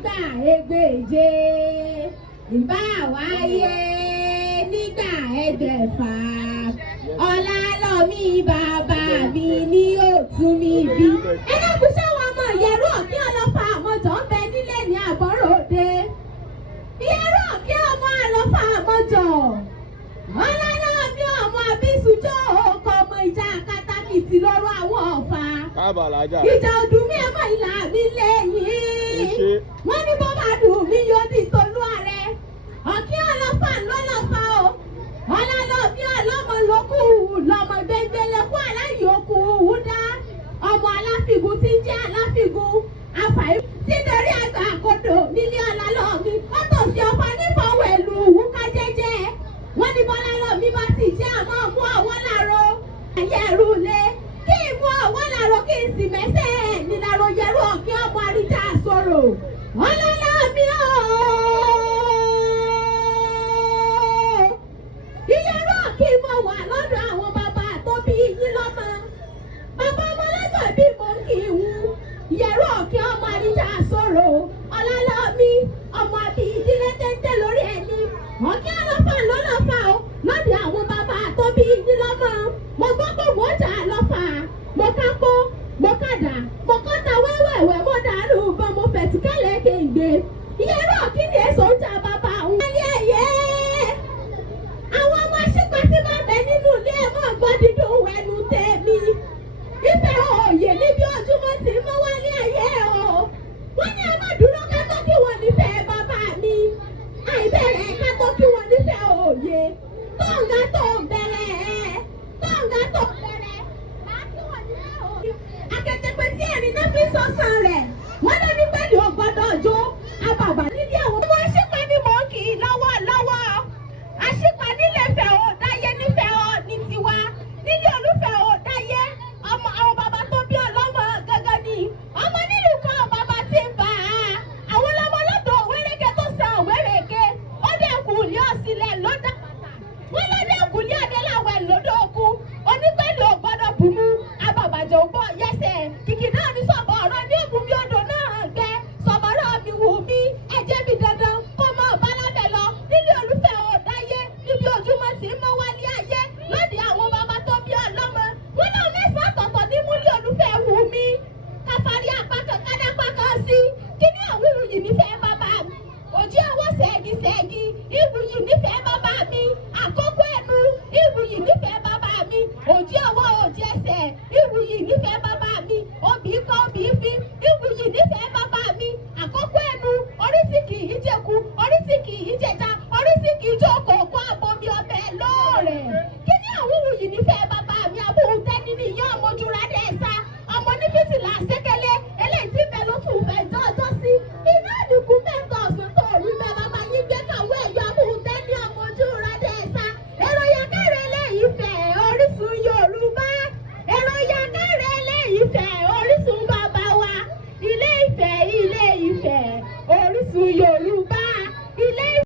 nígbà ẹgbẹ̀je ìbá wáyé nígbà ẹgbẹ̀fà Ọlálọ́mí bàbá mi ní òtún mi bí. ẹ dákun sáwọn ọmọ ìyẹ̀rú ọ̀kí ọlọ́fà àmọ́jọ́ ń bẹ nílé ní àbọ̀ròde. ìyẹ̀rú ọ̀kí ọmọ àlọ́fà àmọ́jọ́ Ọlálọ́mí ọmọ àbísùjọ́ ọkọ̀ ọmọ ìjà kátàkìtì lọ́rọ̀ àwọn ọ̀fà. ìjà ọdún mi ẹ̀mọ́ ìlà mi lẹ́yìn. wọ́n ní bó máa dùn mí yóò di tolú ààrẹ. ọ̀kí ọlọ́fà lọ́lọ́fà o. Ọlálọ́mí ọlọ́mọ lókù lọ́mọ gbẹgbẹlẹ́kù aláyòókù dá. ọmọ aláfìgún tí ń jẹ́ aláfìgún afàì títorí àgbà àkọ́dọ̀ nílé Ọlálọ́mí ó tò sí ọkọ nífọ̀wọ́ ẹ̀lú wúká jẹ́jẹ́. wọ́n ní bọ́lálọ́mí bá ti jẹ́ àmọ́ mú ọwọ́ làró ẹ̀yẹ̀rù lé kí n mú ọwọ́ làró kí n sì mẹ́sẹ̀ nílàró yẹ̀rù ọ̀kí ọmọ àríjà sọ̀rọ̀. Ọlálọ́mí ìyẹ̀rù ọ̀kí mo wà lọ́dọ̀ àwọn bàbá tó bí yín lọ́mọ. bàbá ọmọ lọ́jọ́ bí mo kì í wú ìyẹ̀rù ọ̀kí ọmọ àríjà sọ̀rọ̀. Ọlálọ́mí ọmọ àbí ìdílé téńté lórí ẹni ọ̀kí ọlọ́fà lọ́lọ́fà o lọ́dọ̀ àwọn bàbá tó bí yín lọ́mọ. mo gbọ́ pé mo jà lọ́fà mo kápó mo kàdà mo kọ́ta wẹ́wẹ́wẹ́ mo dàrú bọ́n mo fẹ̀tùkẹ́lẹ̀ kéńgbé. ìyẹ̀rù ọ̀kí ni èso ń jà bàbá òun. àwọn ọmọ aṣípa tí máa bẹ nínú ilé ẹ̀ mọ́ gbọ́ dídùn ẹnu tèmi. ìfẹ́ òye níbi ojúmọ́ tí mo wá ní ayé o. wọ́n ní ọmọ dúró kátó kí wọ́n nífẹ̀ẹ́ bàbá mi. àìbẹ̀rẹ̀ kátó kí wọ́n nífẹ̀ẹ́ òye. tóńgá tó ń bẹ̀rẹ̀ tóńgá tó ń bẹ̀rẹ̀ máa kí wọ́n nífẹ̀ẹ́ òye. akẹ́tẹ̀pẹ́ tí ẹ̀rín náà fi sọ́sàn rẹ̀ wọ́n lọ ní pẹ́ẹ́lí ògbọ́dọ̀ jó àbàbà nílé àwọn ọmọ aṣípa ni mò ń kì í lọ́wọ́lọ́wọ́. aṣípa nílé fẹ́ o dáyé nífẹ̀ẹ́ o ní tiwa nílé olúfẹ́ o dáyé ọmọ àwọn bàbá tó bí ọlọ́mọ gẹ́gẹ́ ni ọmọ nílùú kan bàbá ti ń bà á àwọn ọlọ́mọ lọ́dọ̀ wéréke tó san wéréke ó dé kùlí ọ̀sílẹ̀ lọ́dọ̀ wọ́n ló dé kùlí adéláwẹ̀ lọ́dọ̀ òkú onípẹ̀lú ògbọ́dọ̀ bùnmú abàbàjẹ́ ògbọ́ yẹsẹ̀ kìkì náà ní sọ̀bọ̀ ọ̀rọ̀ ní ìbùnmí odò náà gbẹ sọ̀bọ̀rọ̀ mi wù mí ẹ̀jẹ̀ mi dandan kó mọ bálábẹ̀ lọ nílé olúfẹ́ o dáyé níbi ojúmọ́ tí ń mọ́ wálé ayé lóde àwọn bàbá tó bí ọlọ́mọ wọn náà mẹ́sàn-án tọ̀tọ̀ ní múlẹ̀ olúfẹ́ wù mí káfárí apá kan kádápá kan sí kí ní òwúrú yìí nífẹ̀ẹ́ bàbá mi òjì ọwọ́ sẹ́gi ìbù yìí nífẹ̀ẹ́ bàbá mi àkókò ẹnu ìbù yìí nífẹ̀ẹ́ bàbá mi òjì ọwọ́ òjì ẹsẹ̀ ìbù yìí nífẹ̀ẹ́ bàbá mi obì kọ́ obì fi ìbù yìí nífẹ̀ẹ́ bàbá mi àkókò ẹnu orí tí kì í jẹku orí tí kì í jẹta orí tí kì í jókòó kó àbomi ọbẹ̀ lóòrẹ̀ kí ní òwúrú yìí nífẹ̀ẹ́ bàbá mi abúrú tẹ́ni ní ìyá ọmọdúnrà dẹ̀ sá ọmọ ní fìtìlà sékélé eléyìí tí bẹ́ẹ̀ ló tún fẹ́ jọ́jọ́ sí iná ìdìkú mẹ́ta ọ̀sán tó rí bẹ́ẹ̀ bàbá yín gbé kàwé ẹ̀yọ́ abúrú tẹ́ni ọmọdúnrà dẹ̀ sá èrò yàkẹ́rẹ́ eléyìí fẹ́ Orísun Yorùbá èrò yàkẹ́rẹ́ eléyìí fẹ́ Orísun bàbá wa Ilé Ifẹ̀ Orísun Yorùbá.